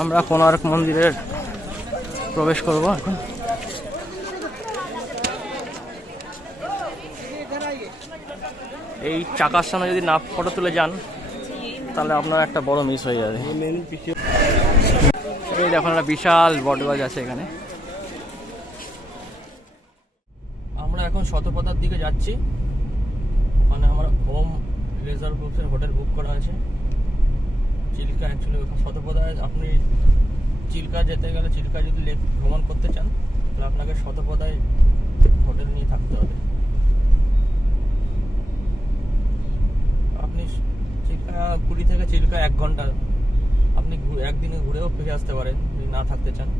আমরা কোণার্ক মন্দিরে প্রবেশ করব এখন। এই চাকার সামনে যদি না ফটো তুলে যান তাহলে আপনার একটা বড় মিস হয়ে যাবে। এই দেখুন একটা বিশাল বটগাছ আছে এখানে। আমরা এখন শতপদার দিকে যাচ্ছি। ওখানে আমার হোম লেজার গ্রুপসের হোটেল বুক করা আছে চিল্কা। অ্যাকচুয়ালি শতপদায় আপনি চিল্কা যেতে গেলে, চিল্কা যদি লেক ভ্রমণ করতে চান তাহলে আপনাকে শতপদায় হোটেল নিয়ে থাকতে হবে। আপনি চিল্কা, পুরী থেকে চিল্কা 1 ঘন্টা, আপনি একদিনে ঘুরেও ফিরে আসতে পারেন যদি না থাকতে চান।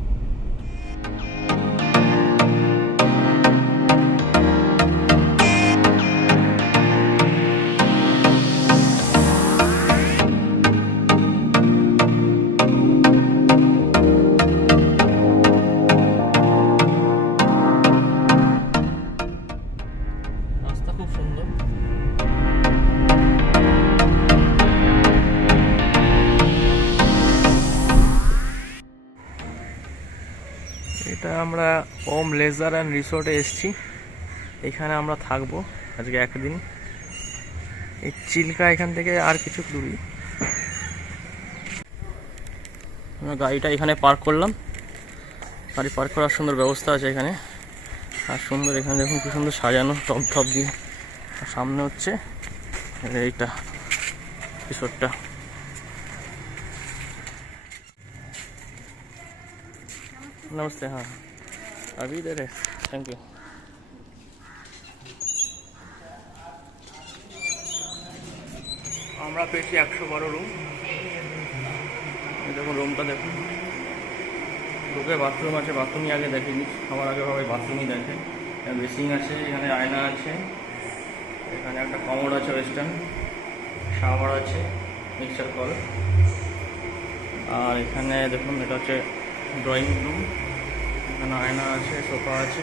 রাস্তা খুব সুন্দর। এটা আমরা ওম লেজার অ্যান্ড রিসোর্টে এসেছি। এখানে আমরা থাকবো আজকে একদিন। এই চিল্কা এখান থেকে আর কিছু দূরই। আমরা গাড়িটা এখানে পার্ক করলাম। গাড়ি পার্ক করার সুন্দর ব্যবস্থা আছে এখানে। আর সুন্দর এখানে দেখুন কি সুন্দর সাজানো টপ টপ দিয়ে। আর সামনে হচ্ছে এইটা রিসোর্টটা। नमस्ते। हाँ अभी इधर है। Thank you. আমরা পেয়েছি 112 রুম। দেখুন রুমটা দেখুন। ঢুকে বাথরুম আছে, বাথরুমই আগে দেখিনি, আমার আগে ভাবে বাথরুমই দেখে। বেসিং আছে, এখানে আয়না আছে, এখানে একটা কমোড আছে ওয়েস্টার্ন, শাওয়ার আছে, মিক্সার কল। আর এখানে দেখুন এটা হচ্ছে ড্রয়িং রুম। এখানে আয়না আছে, সোফা আছে,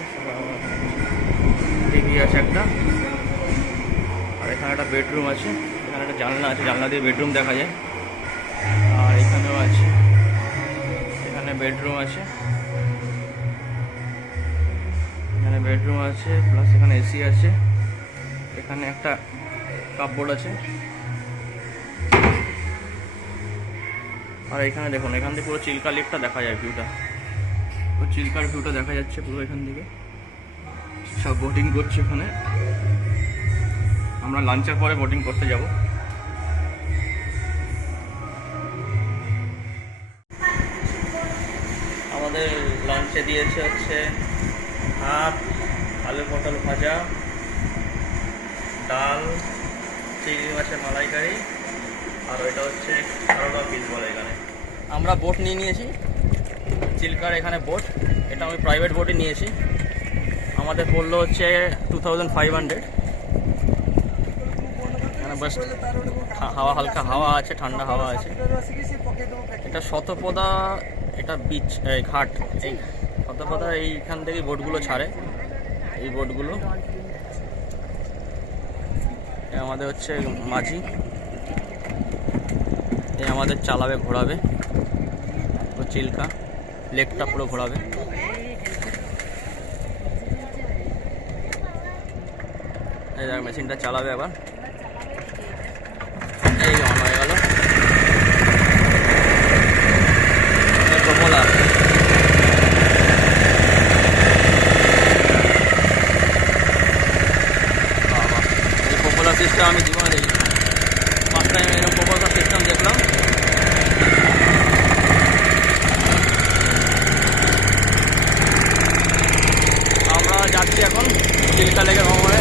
টিভি আছে একটা। আর এখানে একটা বেডরুম আছে, এখানে একটা জানলা আছে, জানলা দিয়ে বেডরুম দেখা যায়। আর এখানেও আছে, এখানে বেডরুম আছে, এখানে বেডরুম আছে প্লাস এখানে এসি আছে। এখানে একটা কাপবোর্ড আছে। আর এখানে দেখুন, এখান থেকে পুরো চিল্কা লেকটা দেখা যায়, ভিউটা, চিল্কার ভিউটা দেখা যাচ্ছে পুরো এখান থেকে। সব বোটিং করছে এখানে। আমরা লাঞ্চের পরে বোটিং করতে যাব। আমাদের লাঞ্চে দিয়েছে হচ্ছে ভাত, আলু পটল ভাজা, ডাল, চিংড়ি মাছের মালাইকারি, আর ওইটা হচ্ছে কারোলা পিস বলে এখানে। আমরা বোট নিয়ে নিয়েছি, চিল্কার এখানে বোট। এটা আমি প্রাইভেট বোটে নিয়েছি। আমাদের পড়লো হচ্ছে 2500। এখানে বাস হাওয়া, হালকা হাওয়া আছে, ঠান্ডা হাওয়া আছে। এটা শতপদা, এটা বিচ ঘাট। এই শতপদা এইখান থেকে বোটগুলো ছাড়ে, এই বোটগুলো। আমাদের হচ্ছে মাঝি, এই আমাদের চালাবে, ঘোরাবে। ও চিল্কা লেকটা পুরো ঘোরাবে। এই দেখ মেশিনটা চালাবে আবার। এই অন হয়ে গেল। প্রমোলা এই প্রমোলা সিস্টেম আমি জীবনে দেখি, ফার্স্ট টাইম এরকম প্রমোলা সিস্টেম দেখলাম। আমরা যাচ্ছি এখন চিল্কা লেকে ভ্রমণে।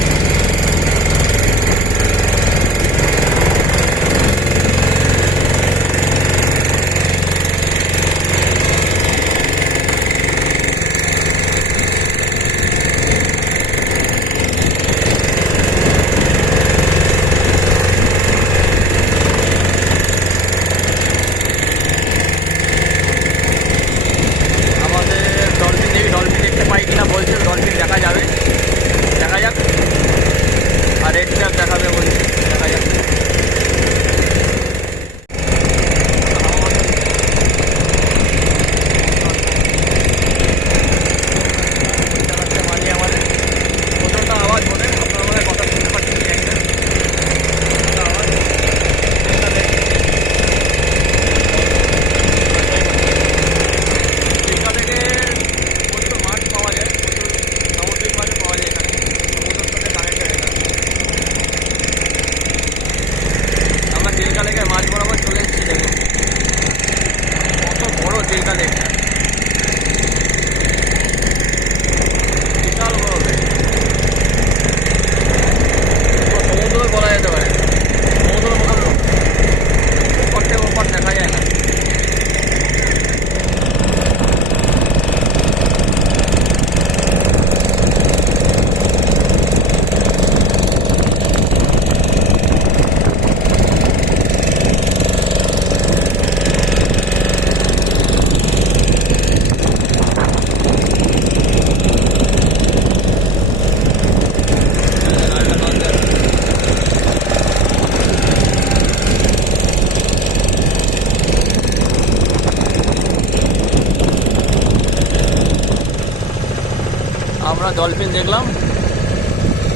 আমরা ডলফিন দেখলাম।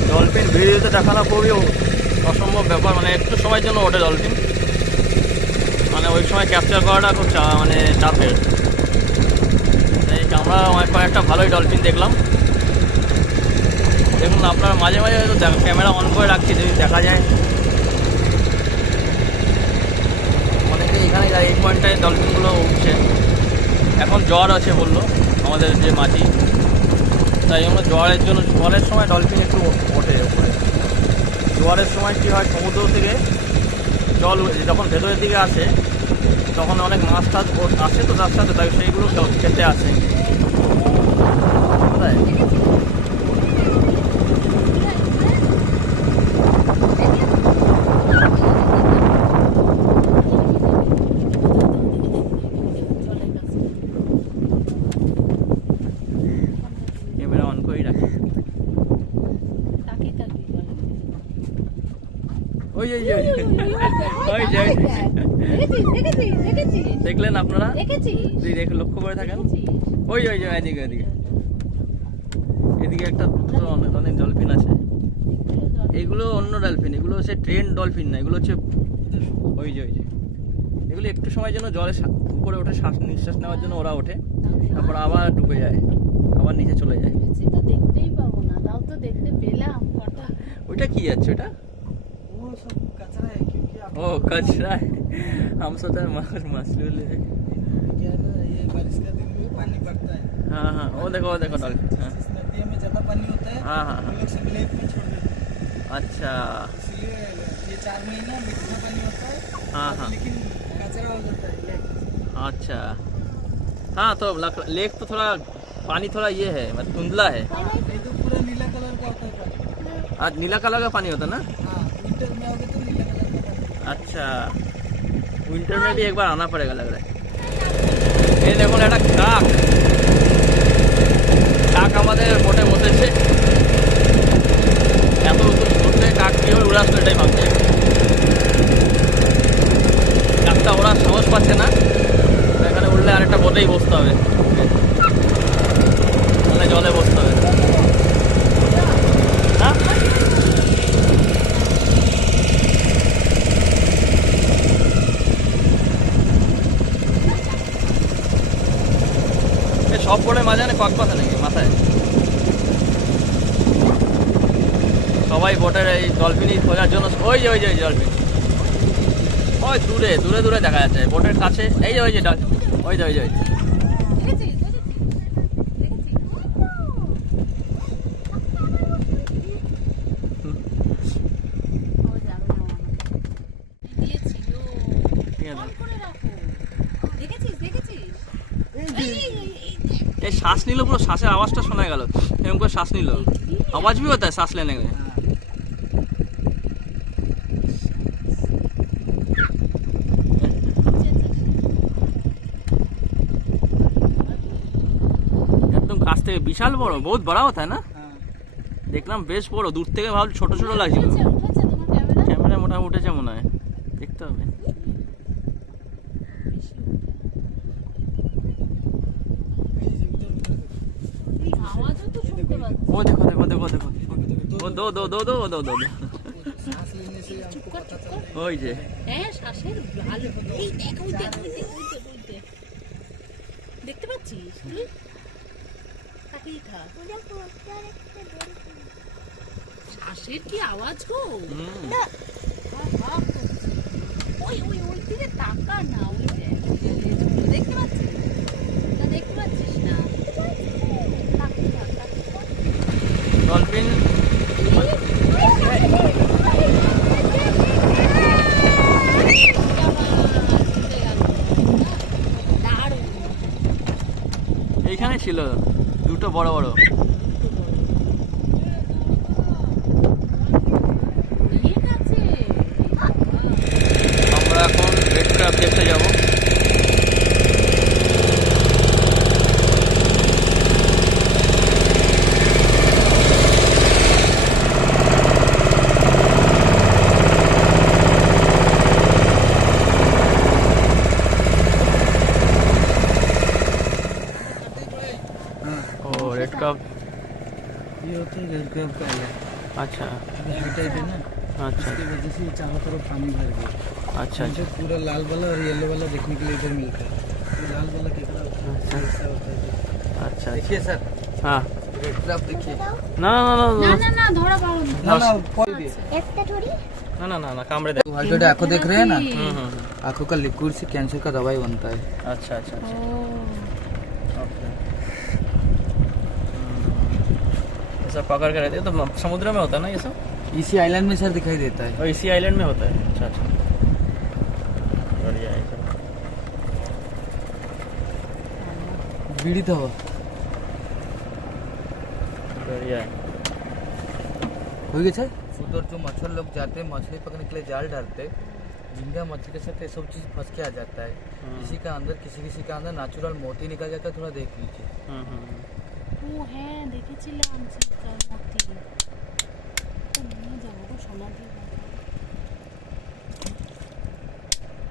ডলফিন ভিডিওতে দেখানো খুবই অসম্ভব ব্যাপার, মানে একটু সময়ের জন্য ওঠে ডলফিন, মানে ওই সময় ক্যাপচার করাটা খুব মানে চাপের। আমরা কয়েকটা ভালোই ডলফিন দেখলাম। দেখুন আপনারা মাঝে মাঝে হয়তো ক্যামেরা অন করে রাখছি, যদি দেখা যায়। অনেকে এখানে এই পয়েন্টটায় ডলফিনগুলো উঠছে। এখন জ্বর আছে বললো আমাদের যে মাঝি, তাই জন্য জোয়ারের জন্য জোয়ারের সময় ডলফিন একটু ওঠে উপরে। জোয়ারের সময় কী হয়, সমুদ্র থেকে জল যখন ভেতরের দিকে আসে তখন অনেক মাছ টাছ আসে, তো তার সাথে তাই সেইগুলো খেতে আসে। তাই ক্যামেরা অন করেই রাখি। ওই দেখলেন আপনারা, লক্ষ্য করে থাকেন। ওই এদিকে এদিকে এদিকে একটা অনেক ডলফিন আছে। এগুলো অন্য ডলফিন, এগুলো হচ্ছে ট্রেন ডলফিন না, এগুলো হচ্ছে ওই যে এগুলো একটু সময়ের জন্য জলে উপরে ওঠে, নিঃশ্বাস নেওয়ার জন্য ওরা ওঠে, তারপর আবার ডুবে যায়, আবার নিচে চলে যায়। দেখতেই পাবো না, তাও তো দেখতে পেলাম। ওইটা কি যাচ্ছে? ওটা ओ कचरा है, हम सोचा मछली ले। क्या है ना, ये बारिश का दिन में पानी पड़ता है। हाँ हाँ, वो देखो डॉल्फिन। हाँ इस नदी में ज्यादा पानी होता है, हाँ हाँ हम लोग सब लेक में छोड़ देते हैं। अच्छा इसलिए ये 4 महीना मीठा पानी होता है। हाँ हाँ लेकिन कचरा हो जाता है लेक। अच्छा हाँ, तो लेक तो थोड़ा पानी थोड़ा ये है, मतलब धुंधला है। ये तो पूरा नीला कलर का होता है पानी। आज नीला कलर का पानी होता है ना? हाँ, विंटर में आओगे तो नीला कलर का पानी। अच्छा, विंटर में भी एक बार आना पड़ेगा लग रहा है। ये देखो একটা কাক, কাক আমাদের বোটে বসেছে। এত উঠলে কাক কীভাবে উড়ে আসলো এটাই ভাবছে। কাকটা ওরা সাহস পাচ্ছে না, এখানে উঠলে আরেকটা বোটেই বসতে হবে, মানে জলে বসতে হবে। হ্যাঁ সব বোটে মাঝখানে কক পাতা নাকি মাথায়? সবাই বোটের এই ডলফিনই খোঁজার জন্য। ওই যে ডলফিন ওই দূরে দূরে দূরে দেখা যাচ্ছে, বোটের কাছে। এই যে ওই যে ये सांस নিল, পুরো শ্বাসের আওয়াজটা শোনা গেল, এরকম করে শ্বাস নিল। आवाज भी होता है सांस लेने में? एकदम কাছ থেকে বিশাল বড়, बहुत बड़ा होता है ना? দেখলাম বেশ বড়, দূর থেকে ভাবছি ছোট ছোট লাগছিল। ক্যামেরা মোটামুটি উঠেছে মনে হয়, দেখতে হবে। वो देखो देखो देखो देखो, वो दो दो दो दो दो दो सांस लेने से हमको पता चलता है। ওই যে শ্বাসের ভালো। এই দেখ, ওই দেখ, দেখতে পাচ্ছিস তুই? তাকিয়ে থাক। শ্বাসের কি আওয়াজ গো! ওই দিকে তাকা না, ওই দেখ, দেখতে পাচ্ছিস না? দেখতে পাচ্ছিস না? ডলফিন এইখানে ছিল দুটো বড় বড়। আমরা এখন রেড ক্র্যাব দেখতে যাবো। रेड कप ये होता है रेड क्रैब का है, अच्छा हाइट है ना, अच्छा इसकी वजह से चारों तरफ पानी भर गया। अच्छा मुझे अच्छा पूरा लाल वाला और येलो वाला देखने के लिए इधर मिलता है। ये लाल वाला केकड़ा होता है, ऐसा होता है। अच्छा देखिए सर, हाँ रेड क्रैब देखिए। না না না না না না না ধরা পাবো না ना ना पॉल भी না না না না কামড়ে দেয় वाइट आंखों देख रहे हैं ना, হুম হুম হুম। आंखों का लिक्विड से कैंसर का दवाई बनता है। अच्छा अच्छा अच्छा ও ओके ये सब पकड़ के रहते हैं तो समुद्र में होता है ना ये सब इसी आइलैंड में सर दिखाई देता है। और इसी आइलैंड में होता है अच्छा अच्छा बढ़िया है सब बीड़ी था वो। बढ़िया है हो गया सर। उधर जो मच्छर लोग जाते हैं मछली पकड़ने के लिए जाल डालते, जिंदा मछली के साथ ये सब चीज फंस के आ जाता है। किसी का अंदर किसी का अंदर नेचुरल मोती निकल जाता है, थोड़ा देख लीजिए। ও হ্যাঁ দেখেছিলাম সেটা মতি তো নিয়ে যাবো গো সোনা দিয়ে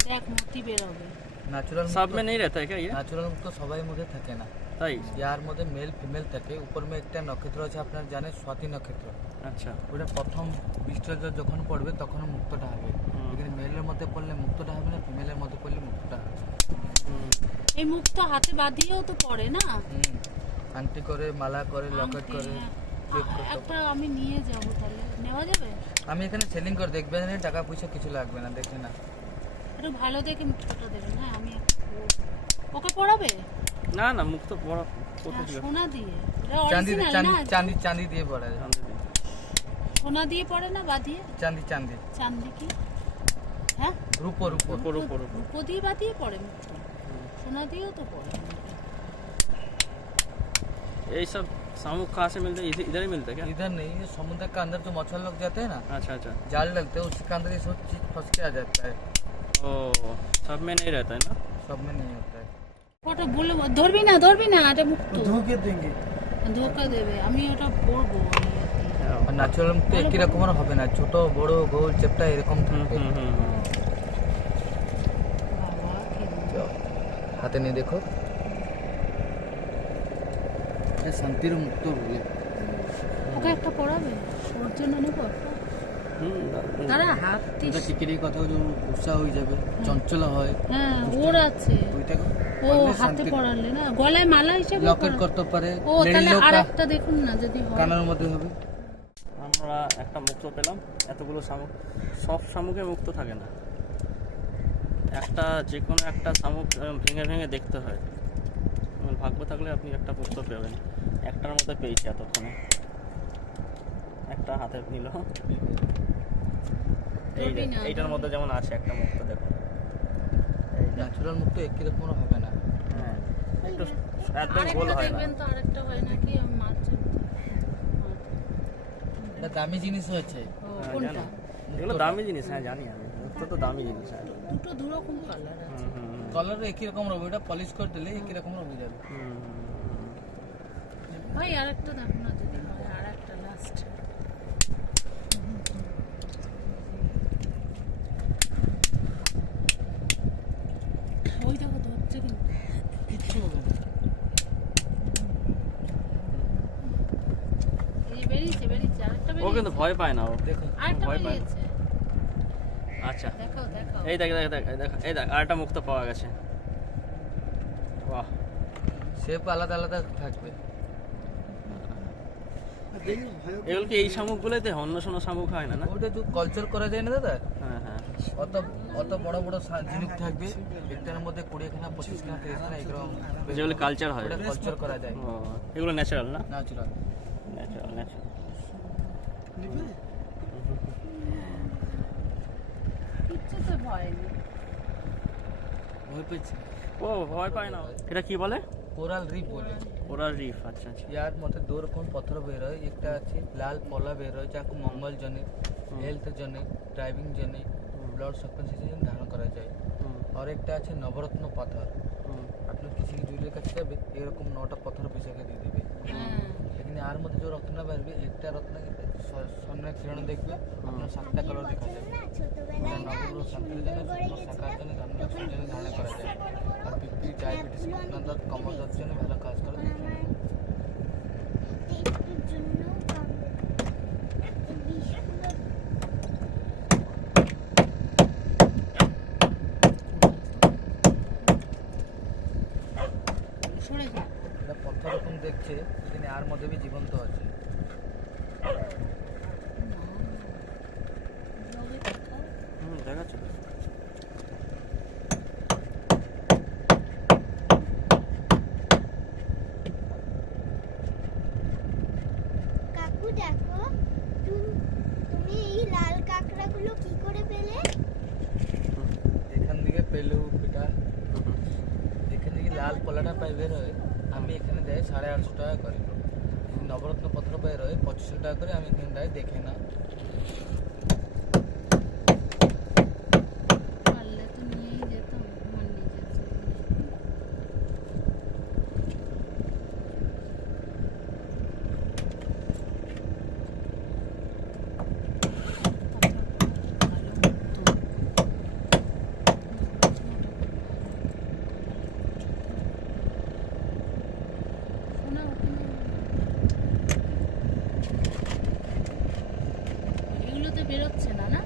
দেখ মতি বেরোবে नेचुरल सब में नहीं रहता है क्या ये ন্যাচুরাল মুক্ত সবাই মধ্যে থাকে না, তাই ইয়ার মধ্যে মেল ফিমেল থাকে। উপর মে একটা নক্ষত্র আছে আপনার জানেন, স্বাতি নক্ষত্র। আচ্ছা ওটা প্রথম বৃষ্টির জল যখন পড়বে তখন মুক্তটা হবে। এখানে মেলের মধ্যে পড়লে মুক্তটা হবে না, ফিমেলের মধ্যে পড়লে মুক্তটা হবে। এই মুখ তো হাতে বাঁধিয়েও তো পড়ে না আংটি করে, মালা করে, লকেট আংটি, করে, হ্যাঁ। চেক করে। একবার আমি নিয়ে যাবো তাহলে নেওয়া যাবে আমি এখানে সেলিং করে দেখবেন, টাকা পয়সা কিছু লাগবে না, দেখে না। একটু ভালো দেখে মুখটা দেবেন হ্যাঁ আমি একটা পরবো। ওকে পড়াবে না না মুখ তো বড় কত হ্যাঁ, দিও সোনা দিয়ে এটা চাঁদি অরিজিনাল চাঁদি না চাঁদি চাঁদি দিয়ে পড়া যায়। সোনা দিয়ে পড়ে না বাঁধিয়ে চাঁদি চাঁদি চাঁদি কি হ্যাঁ রূপো রূপো উপর উপর উপর রূপো দিয়ে বাঁধিয়ে পড়ে মুখটা সোনা দিয়েও তো পড়ে यही सब सामुक कहाँ से मिलते हैं इधर ही मिलता है क्या इधर नहीं, ये समुद्र के अंदर जो मच्छर लोग जाते हैं ना, अच्छा अच्छा जाल डालते हैं, उसके अंदर ये सब चीज फंस के आ जाता है। ओ सब में नहीं रहता है ना सब में नहीं होता है। ওটা বলে ধরবি না এটা মুক্ত धोके देंगे। ধোকা দেবে আমি ওটা পড়বো আর ন্যাচুরাল মুক্ত একই রকমের হবে না, ছোট বড় গোল চেপটা এরকম থাকবে। বাবা কি হাতে নিয়ে দেখো, এটা শান্তির মুক্ত বলে। ওকে একটা পড়াবে ওর জন্য নেবো একটা তারা হাত এটা টিকিরি কথা যে গুসা হয়ে যাবে, চঞ্চল হয়, হ্যাঁ ওর আছে ওইটাকে ও হাতে পড়ালে না গলায় মালা হিসেবে লকেট করতে পারে। ও তাহলে আরেকটা দেখুন না যদি হয় কানের মধ্যে হবে। আমরা একটা মুক্ত পেলাম, এতগুলো শামুক সব শামুকে মুক্ত থাকে না, একটা যে কোনো একটা শামুক ভেঙে ভেঙে দেখতে হয়, আমার ভাগ্য থাকলে আপনি একটা মুক্ত পেবেন। একটার মধ্যে পেয়েছি এতক্ষণে, একটা হাতে নিল এইটার মধ্যে যেমন আছে একটা মুক্ত দেখুন, ন্যাচুরাল মুক্ত একই রকমের হবে না। হ্যাঁ একটু একদম গোল আরেকটা হয় না। দেখবেন তো আরেকটা হয় নাকি আমি মাছ এটা দামি জিনিস হয়েছে। হ্যাঁ, কোনটা জানি। এগুলো দামি জিনিস, হ্যাঁ জানি আমি, মুক্ত তো দামি জিনিস। হ্যাঁ দুটো দুরকম কালার আছে কালার একই রকম হবে, ওটা পলিশ করে দিলে একই রকম হয়ে যাবে। ভাই আরেকটা দেখো না যদি হয় আরেকটা লাস্ট ওই দেখো ধরছে কিন্তু কিচ্ছু হবে না। এই বেরিয়েছে আরেকটা ও বেরিয়েছে কিন্তু ভয় পায় না, ও দেখো আরেকটা ভয় পায় না। বেরিয়েছে আচ্ছা দেখাও এই দেখ আরেকটা মুক্ত পাওয়া গেছে। বাহ শেপ আলাদা আলাদা থাকবে। এগুলো কি এই শামুকগুলোতে অন্য কোনো শামুক হয় না না? ওটা তো কালচার করা যায় না দাদা, হ্যাঁ হ্যাঁ অত অত বড় বড় ঝিনুক থাকবে, একটার মধ্যে 20খানা 25খানা 30খানা এরকম যেগুলো কালচার হয়, ওটা কালচার করা যায়। ও এগুলো ন্যাচারাল না? ন্যাচুরাল। ন্যাচারাল কিচ্ছু তো ভয় নেই ভয় পেয়েছে। ও ভয় পায় না। এটা কি বলে? কোরাল রিফ বলে। ওরা রিফ, আচ্ছা আচ্ছা। ইয়ার মধ্যে দু রকম পথর বের হয়, একটা আছে লাল পলা বের হয় যাকে মঙ্গল জনে, হেলথ জনে, ড্রাইভিং জনে, ব্লাড সার্কুলেশন জন্য ধারণ করা যায়। আর একটা আছে নবরত্ন পাথর, আপনার কিছু জুয়েলের কাছে যাবে এরকম 9টা পাথর পিছাকে দিয়ে দেবে। এখানে আর মধ্যে যে রত্ন বেরবে একটা রত্ন সামনে কিরণ দেখবে আপনার 7টা কালার দেখা যাবে। নবগ্রহ শান্তির জন্য, শুকনো শাখার জন্য, ধারণের জন্য ধারণা করা যায়। আর বিপি ডায়াবেটিস আপনার কমর জন্য ভালো কাজ করে। সরে যা। এটা পথর রকম দেখছে, কিন্তু আর মধ্যে বি জীবন্ত আছে। ব্লগে কথা। দেখাচ্ছে তো। কাকু দেখো, তুমি এই লাল কাঁকড়াগুলো কি করে পেলে? এখান থেকে পেলু পিঠা, এখান থেকে লাল পলাটা পাই বের হয়, আমি এখানে দেয় 850 টাকা করে। নবরত্ন পত্র বের হয় 2500 টাকা করে, আমি এখানে দেয় দেখে না। পারলে তো নিয়েই যেতাম আমার নিজের জীবনে। শোনা ওখানে এগুলোতে বেরোচ্ছে না না?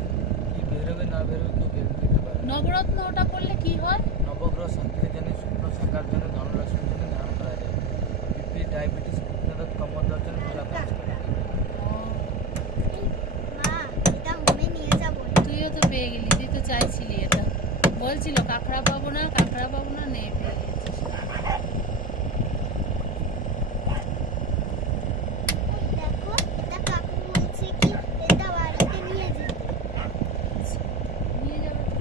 কি বেরোবে না বেরোবে কেউ গ্যারেন্টি দিতে পারে না। নবরত্ন ওটা করলে কি হয়? নবগ্রহ শান্তির জন্য, স্বপ্ন সাকার জন্য, ধনলক্ষ্মীর জন্য ধারণ করা যায়। বিপি, ডায়াবেটিস, হৃদরোগ কমানোর জন্য ভালো কাজ করে। মা, এটা হোমে নিয়ে যাবো। তুইও তো পেয়ে গেলি, তুই তো চাইছিলি এটা। বলছিল কাঁকড়া পাবো না, কাঁকড়া পাবো না, নে পেয়ে গেছিস। দেখো, এটা কাকু বলছে কি এটা বাড়িতে নিয়ে যেতে। নিয়ে যাবে তো।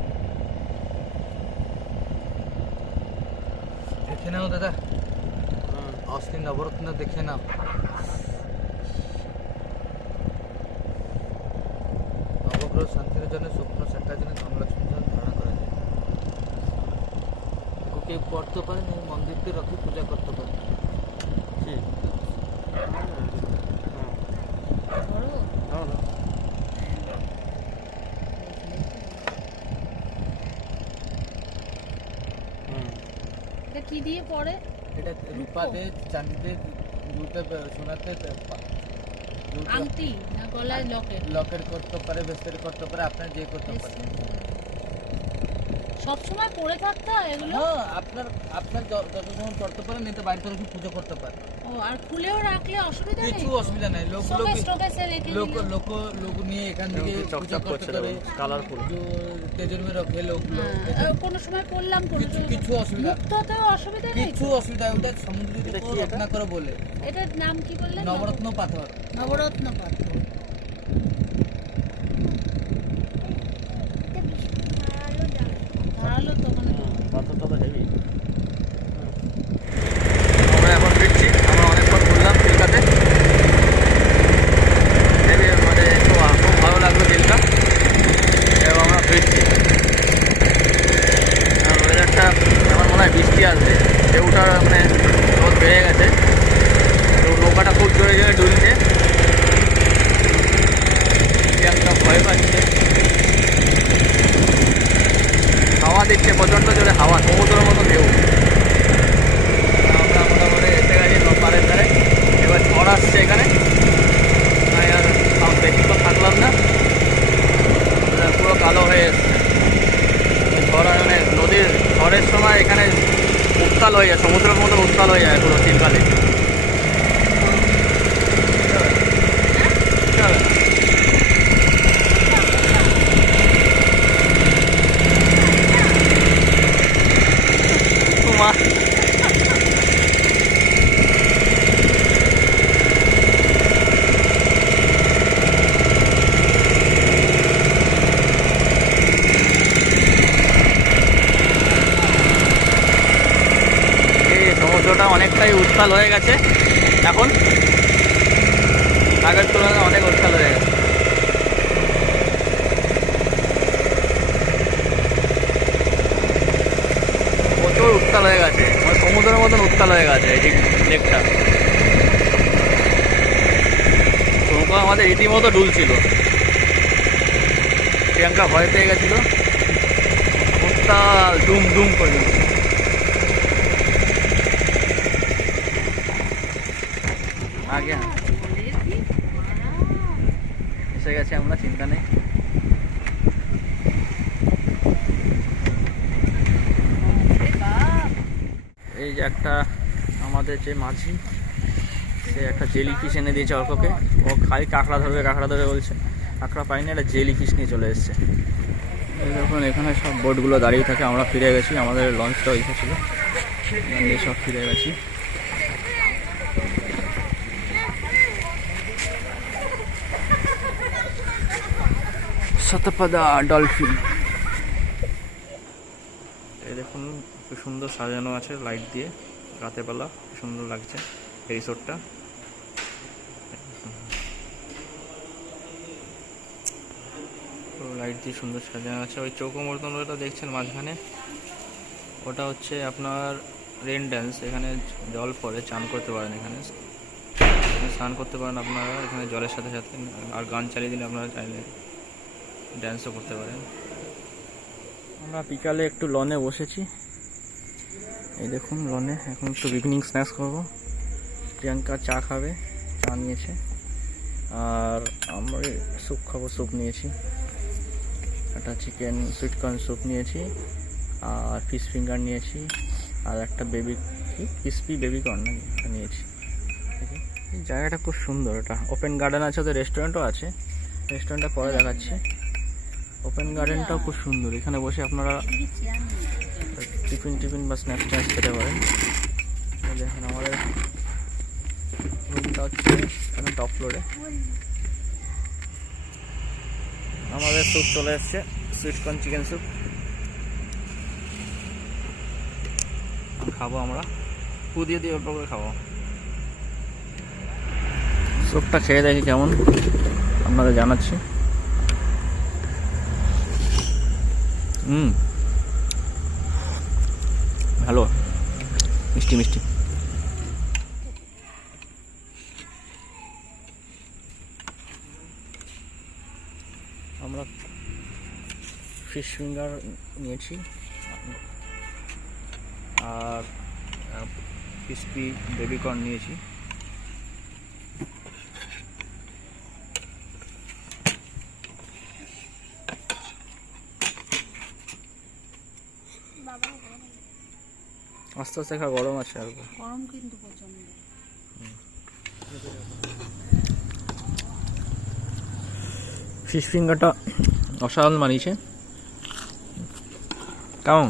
দেখে নাও দাদা, অশ্লীল নবরত্ন দেখে নাও। নবগ্রহ শান্তির জন্য, স্বপ্ন সাকার জন্য, ধনলক্ষ্মীর জন্য ধারণা করা যায়। এগুলো কেউ পড়তে পারে না, মন্দিরকে রখে পূজা করতে পারে। ঠিক। ধরো। দাও না। এটা কি দিয়ে পড়ে? এটা রূপাতে, চাঁদিতে, জুতে, সোনাতে, আংটি না গলায় লকেট? লকেট করতে পারে, ব্রেসলেট করতে পারে, আপনার যে করতে পারে। সব সময় পড়ে থাকতে হয় এগুলো? হ্যাঁ, আপনার আপনার যত সময় করতে পারেন, নিতে বাড়িতে রেখে পুজো করতে পারে। ও, আর খুলেও রাখলে অসুবিধা নেই? কিছু অসুবিধা নাই। লোক লোক শোকেস টোকেসে রেখে লোক দিলে? লোক লোক নিয়ে এখান থেকে চকচক পূজা করতে করছে, করে, কালারফুল। তেজের মে রাখে লোক লোক। হ্যাঁ, কোনো সময় পড়লাম কিছু কিছু অসুবিধা, মুক্ততেও অসুবিধা নেই কিছু তো? অসুবিধা, ওটা সমুদ্রের এটা কি উপর এটা? রত্না করে বলে এটার নাম কি বললেন? নবরত্ন পাথর। নবরত্ন পাথর। এটা ভীষণ ধারালো দাগ। ধারালো তো মানে পাথরটা তো হেভি। আমরা এখন ফিরছি, আমরা অনেকক্ষণ ঘুরলাম চিল্কাতে। হেভি মানে খুব ভালো লাগলো চিল্কা, এবং আমরা ফিরছি। ওয়েদারটা আমার মনে হয় বৃষ্টি আসবে, ঢেউটা মানে রোদ বেড়ে গেছে, তো নৌকাটা খুব জোরে জোরে ডুলছে, একটা ভয় পাচ্ছে। হাওয়া দিচ্ছে প্রচণ্ড জোরে, হাওয়া সমুদ্রের মতো ঢেউ। আমরা মোটামুটি এসে গেছি নৌকারের ধারে, এবার ঝড় আসছে এখানে, তাই আর বেশিক্ষণ থাকলাম না, পুরো কালো হয়ে এসছে ঝড়। মানে নদীর ঝড়ের সময় এখানে উত্তাল হয়ে যায়, সমুদ্রের মতো উত্তাল হয়ে যায় পুরো শীতকালে। মা সমুদ্রটা অনেকটাই উত্তাল হয়ে গেছে এখন, আগের তুলনায় অনেক উত্তাল হয়ে গেছে। প্রচুর উত্তাল হয়ে গেছে, মানে সমুদ্রের মতন উত্তাল হয়ে গেছে এই লেকটা। নৌকা আমাদের রীতিমতো ডুলছিল, প্রিয়াঙ্কা ভয় পেয়ে গেছিল, উত্তাল ডুম ডুম করে। আগে এসে গেছে আমরা, চিন্তা নেই। এই যে একটা আমাদের যে মাঝি, সে একটা জেলি ফিশ এনে দিয়েছে অল্পকে। ও খালি কাঁকড়া ধরবে বলছে, কাঁকড়া পাইনি, একটা জেলি ফিশ নিয়ে চলে এসছে। এই দেখুন এখানে সব বোটগুলো দাঁড়িয়ে থাকে। আমরা ফিরে গেছি, আমাদের লঞ্চটা এসেছিল, সব ফিরে গেছি। শতপদা ডলফিন, এই দেখুন খুব সুন্দর সাজানো আছে লাইট দিয়ে, রাতের বেলা সুন্দর লাগছে এই রিসোর্টটা। লাইট দিয়ে সুন্দর সাজানো আছে। ওই চৌকো মতন ওটা দেখছেন মাঝখানে, ওটা হচ্ছে আপনার রেন ড্যান্স। এখানে জল পড়ে, চান করতে পারেন, এখানে স্নান করতে পারেন আপনারা এখানে জলের সাথে সাথে। আর গান চালিয়ে দিলে আপনারা চাইলে ড্যান্সও করতে পারেন। আমরা বিকালে একটু লনে বসেছি, এই দেখুন লনে। এখন একটু ইভিনিং স্ন্যাক্স করবো। প্রিয়াঙ্কা চা খাবে, চা নিয়েছে। আর আমরা স্যুপ খাবো, স্যুপ নিয়েছি। একটা চিকেন সুইট কর্ন স্যুপ নিয়েছি, আর ফিশ ফিঙ্গার নিয়েছি, আর একটা ক্রিসপি বেবি কর্ন নিয়েছি। এই জায়গাটা খুব সুন্দর, এটা ওপেন গার্ডেন আছে, ওদের রেস্টুরেন্টও আছে। রেস্টুরেন্টটা পরে দেখাচ্ছি। ওপেন গার্ডেনটাও খুব সুন্দর, এখানে বসে আপনারা টিফিন বা স্ন্যাক্স খেতে পারেন। দেখুন আমাদের রুমটা হচ্ছে এখানে টপ ফ্লোরে। আমাদের স্যুপ চলে এসছে, সুইট কর্ন চিকেন স্যুপ খাবো আমরা। পু দিয়ে অল্প করে খাবো। স্যুপটা খেয়ে দেখি কেমন, আপনাদের জানাচ্ছি। ভালো, মিষ্টি মিষ্টি। আমরা ফিশ ফিঙ্গার নিয়েছি আর ক্রিসপি বেবি কর্ন নিয়েছি। আস্তে আস্তে খা, গরম আছে আর গরম কিন্তু প্রচন্ড। ফিশ ফিঙ্গারটা অসাধারণ বানিয়েছে। কেমন?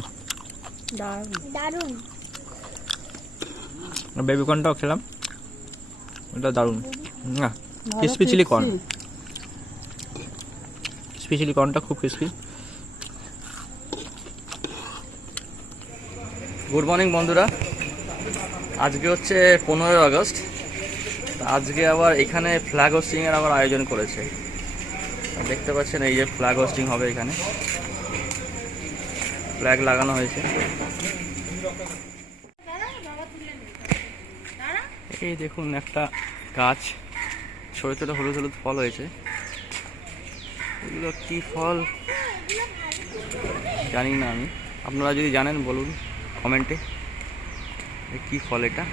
দারুণ। বেবি কর্নটাও খেলাম, এটা দারুণ। না ক্রিসপি চিলি কর্ন, স্পেশালি কর্নটা খুব ক্রিসপি। গুড মর্নিং বন্ধুরা, আজকে হচ্ছে 15 আগস্ট। আজকে আবার এখানে ফ্ল্যাগ হোস্টিংয়ের আবার আয়োজন করেছে। দেখতে পাচ্ছেন এই যে ফ্ল্যাগ হোস্টিং হবে, এখানে ফ্ল্যাগ লাগানো হয়েছে। এই দেখুন একটা গাছ, ছোটো ছোটো হলুদ হলুদ ফল হয়েছে। এগুলো কী ফল জানি না আমি, আপনারা যদি জানেন বলুন কমেন্টে কি ফল এটা।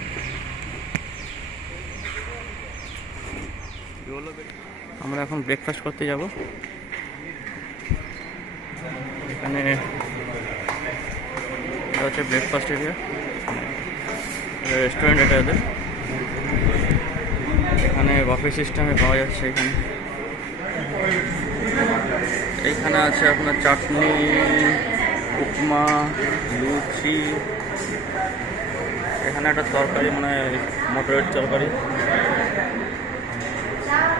আমরা এখন ব্রেকফাস্ট করতে যাব। এখানে এটা হচ্ছে ব্রেকফাস্ট এরিয়া, রেস্টুরেন্ট এটা এদের। এখানে বাফে সিস্টেমে পাওয়া যাচ্ছে। এখানে আছে আপনার চাটনি, উপমা, লুচি। এখানে একটা তরকারি, মানে মটরের তরকারি,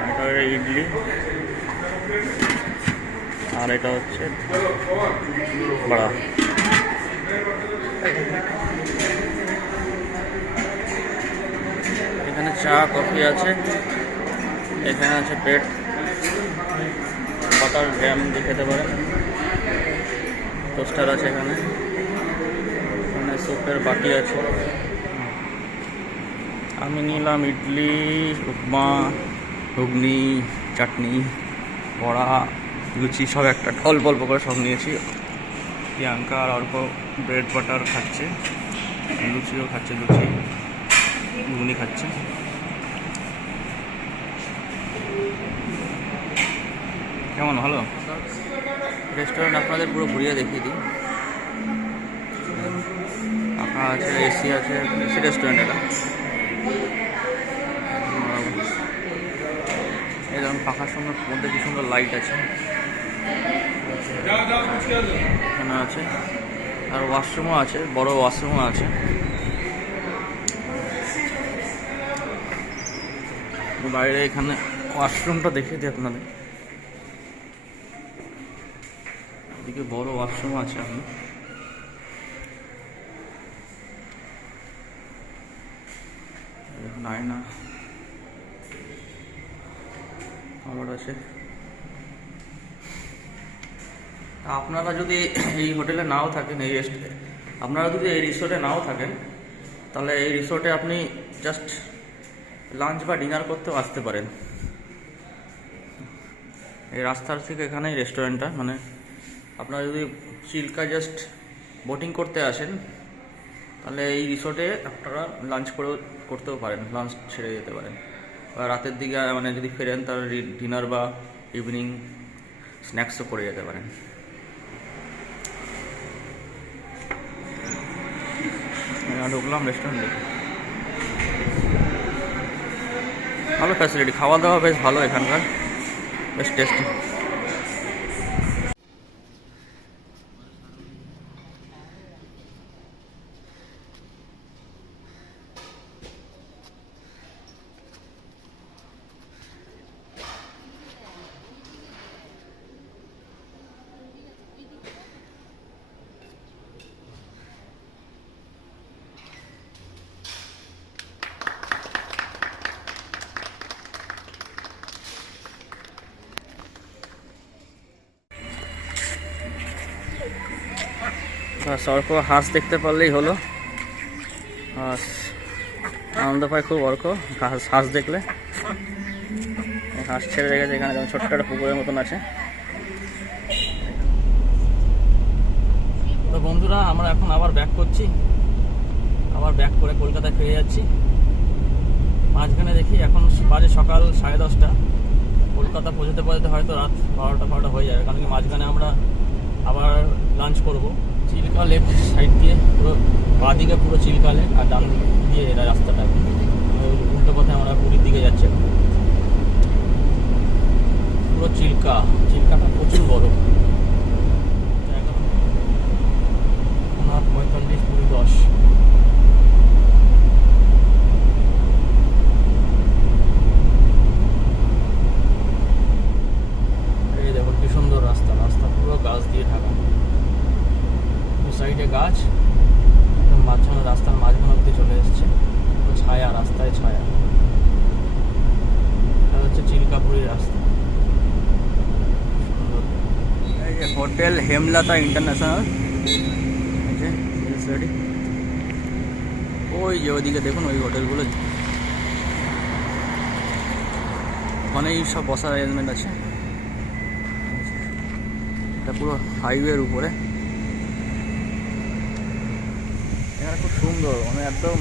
এটা ইডলি, আর এটা হচ্ছে বড়া। এখানে চা কফি আছে। এখানে আছে ব্রেড, বাটার, জ্যাম দিয়ে খেতে পারেন। টোস্টার আছে এখানে। এখানে স্যুপের বাটি আছে। আমি নিলাম ইডলি, উপমা, ঘুগনি, চাটনি, বড়া, লুচি, সব একটা অল্প অল্প করে সব নিয়েছি। প্রিয়াঙ্কা আর অল্প ব্রেড বাটার খাচ্ছে, লুচিও খাচ্ছে, লুচি ঘুগনি খাচ্ছে। কেমন, ভালো রেস্টুরেন্ট? আপনাদের পুরো ঘুরিয়ে দেখিয়ে দিই। আচ্ছা, এসি আছে, এসি রেস্টুরেন্ট এটা। এরকম পাখার সুন্দর মধ্যে কি সুন্দর লাইট আছে এখানে আছে। আর ওয়াশরুমও আছে, বড় ওয়াশরুমও আছে। বাইরে এখানে ওয়াশরুমটা দেখিয়ে দিই আপনাদের। এদিকে বড় ওয়াশরুম আছে। আপনি আয়না আমার আছে। আপনারা যদি এই হোটেলে নাও থাকেন, আপনারা যদি এই রিসোর্টে নাও থাকেন, তাহলে এই রিসোর্টে আপনি জাস্ট লাঞ্চ বা ডিনার করতেও আসতে পারেন। এই রাস্তার থেকে এখানেই রেস্টুরেন্টটা। মানে আপনারা যদি চিল্কা জাস্ট বোটিং করতে আসেন, তাহলে এই রিসোর্টে আপনারা লাঞ্চ করতেও পারেন, লাঞ্চ ছেড়ে যেতে পারেন। বা রাতের দিকে মানে যদি ফেরেন, তাহলে ডিনার বা ইভিনিং স্ন্যাক্সও করে যেতে পারেন। ঢুকলাম রেস্টুরেন্টে, ভালো ফ্যাসিলিটি, খাওয়া দাওয়া বেশ ভালো এখানকার, বেশ টেস্টি। অর্ক হাঁস দেখতে পারলেই হলো, হাঁস আনন্দ পায় খুব অর্ক হাঁস দেখলে। হাঁস ছেড়ে রেখেছে এখানে, যেমন ছোট্ট একটা পুকুরের মতন আছে। তো বন্ধুরা, আমরা এখন আবার ব্যাক করছি, আবার ব্যাক করে কলকাতায় ফিরে যাচ্ছি। মাঝখানে দেখি এখন বাজে সকাল 10:30। কলকাতা পৌঁছতে পৌঁছতে হয়তো রাত 12টা হয়ে যাবে, কারণ কি মাঝখানে আমরা আবার লাঞ্চ করব। চিল্কা লেফট সাইড দিয়ে পুরো বাঁ দিকে পুরো চিল্কা লেক, আর ডান দিয়ে এরা রাস্তাটা উল্টো পথে আমরা পুরীর দিকে যাচ্ছি। পুরো চিল্কাটা প্রচুর বড়। 45 পুরী 10। এই দেখুন কি সুন্দর রাস্তা, রাস্তা পুরো গাছ দিয়ে ঢাকা, সাইডে গাছ, মাঝখানে রাস্তার মাঝখানে অব্দি চলে এসছে, ছায়া, রাস্তায় ছায়া। এটা হচ্ছে চিল্কাপুরীর রাস্তা। এই যে হোটেল হেমলতা ইন্টারন্যাশনাল, ওই যে ওইদিকে দেখুন ওই হোটেলগুলো, ওখানেই সব বসার অ্যারেঞ্জমেন্ট আছে। এটা পুরো হাইওয়ের উপরে, এখানে খুব সুন্দর, মানে একদম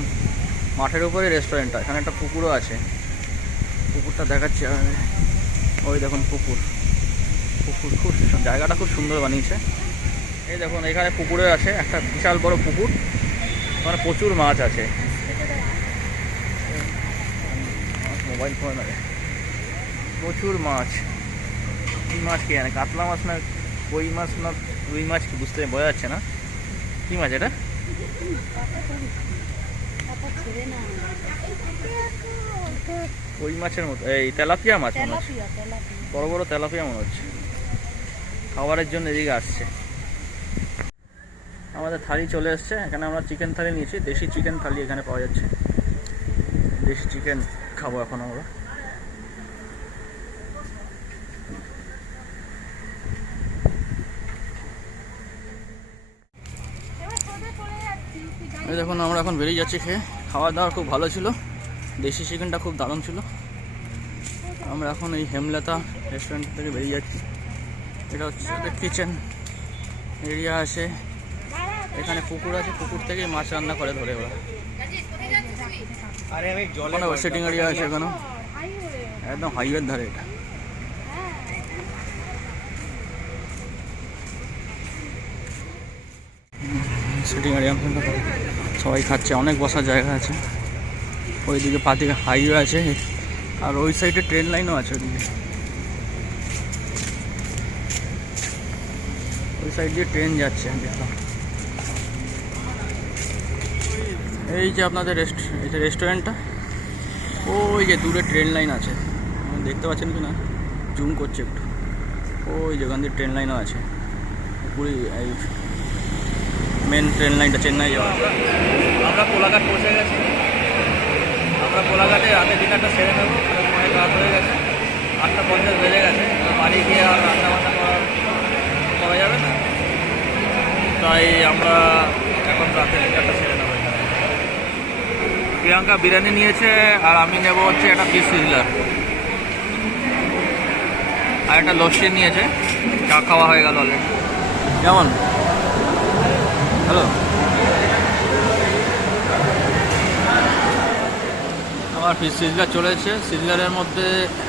মাঠের উপরে রেস্টুরেন্টটা। এখানে একটা পুকুরও আছে, পুকুরটা দেখাচ্ছি। ওই দেখুন পুকুর খুব জায়গাটা খুব সুন্দর বানিয়েছে। এই দেখুন এখানে পুকুরে আছে একটা বিশাল বড় পুকুর, মানে প্রচুর মাছ আছে। মোবাইল ফোন আছে, প্রচুর মাছ। কী মাছ কে জানে, কাতলা মাছ না কই মাছ না রুই মাছ, কি বুঝতে বোঝা যাচ্ছে না। কী মাছ এটা? কই মাছের মতো, এই তেলাপিয়া মাছ মনে হচ্ছে, বড় বড় তেলাপিয়া মনে হচ্ছে। খাবারের জন্য এদিকে আসছে। আমাদের থালি চলে এসছে। এখানে আমরা চিকেন থালি নিয়েছি, দেশি চিকেন থালি এখানে পাওয়া যাচ্ছে। দেশি চিকেন খাবো এখন আমরা। এই দেখুন আমরা এখন বেরিয়ে যাচ্ছি খেয়ে। খাওয়া দাওয়া খুব ভালো ছিল, দেশি চিকেনটা খুব দারুণ ছিল। আমরা এখন এই হেমলতা রেস্টুরেন্ট থেকে বেরিয়ে যাচ্ছি। এটা হচ্ছে কিচেন এরিয়া আছে, এখানে পুকুর আছে, পুকুর থেকে মাছ রান্না করে ধরে ওরা। সেটিং এরিয়া আছে এখানে, একদম হাইওয়ের ধারে এটা। সেটিং এরিয়া সবাই খাচ্ছে, অনেক বসার জায়গা আছে। ওইদিকে পাদিকে হাইওয়ে আছে, আর ওই সাইডে ট্রেন লাইনও আছে। ওইদিকে ওই সাইড দিয়ে ট্রেন যাচ্ছে দেখলাম। এই যে আপনাদের এই যে রেস্টুরেন্টটা, ওই যে দূরে ট্রেন লাইন আছে, দেখতে পাচ্ছেন কি না, জুম করছে একটু। ওই যে ওখান দিয়ে ট্রেন লাইনও আছে, পুরী এই মেন ট্রেন লাইনটা চেন্নাই যাওয়া। আমরা কোলাঘাট পৌঁছে গেছি। আমরা কোলাঘাটে রাতে ডিনারটা সেরে নেবো, অনেক রাত হয়ে গেছে, 8:50 বেজে গেছে। বাড়ি গিয়ে আর রান্না বান্না করা যাবে না, তাই আমরা এখন রাতে ডিনারটা সেরে নেবো। প্রিয়াঙ্কা বিরিয়ানি নিয়েছে, আর আমি নেব হচ্ছে একটা ফিশ সিজলার, আর একটা লস্যি নিয়েছে। চা খাওয়া হয়ে গেল অলরেডি। কেমন? হ্যালো, আমার ফিশ সিজলার চলেছে। সিজলারের মধ্যে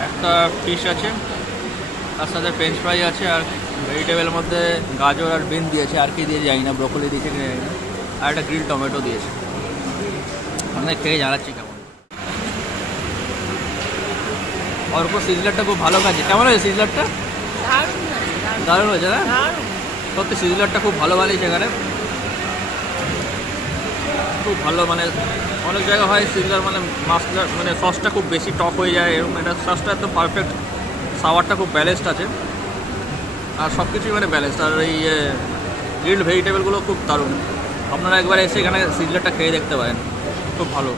একটা ফিশ আছে, তার সাথে ফ্রেঞ্চ ফ্রাই আছে, আর ভেজিটেবলের মধ্যে গাজর আর বিন দিয়েছে, আর কি দিয়ে যাই না, ব্রোকলি দিয়েছে কি জানি না, আর একটা গ্রিল টমেটো দিয়েছে। অনেক খেয়ে জানাচ্ছি কেমন। অর্ক সিজলারটা খুব ভালো খাচ্ছে। কেমন হয়েছে সিজলারটা? দারুণ হয়েছে না? সত্যি সিজলারটা খুব ভালো বানিয়েছে এখানে, খুব ভালো। মানে অনেক জায়গা হয় সিজলার মানে মাছটা মানে সসটা খুব বেশি টক হয়ে যায়, এরকম এটা সসটা একদম পারফেক্ট, সাওয়ারটা খুব ব্যালেন্সড আছে, আর সব কিছুই মানে ব্যালেন্সড। আর এই গ্রিলড ভেজিটেবলগুলো খুব দারুণ। আপনারা একবার এসে এখানে সিজলারটা খেয়ে দেখতে পারেন, খুব ভালো।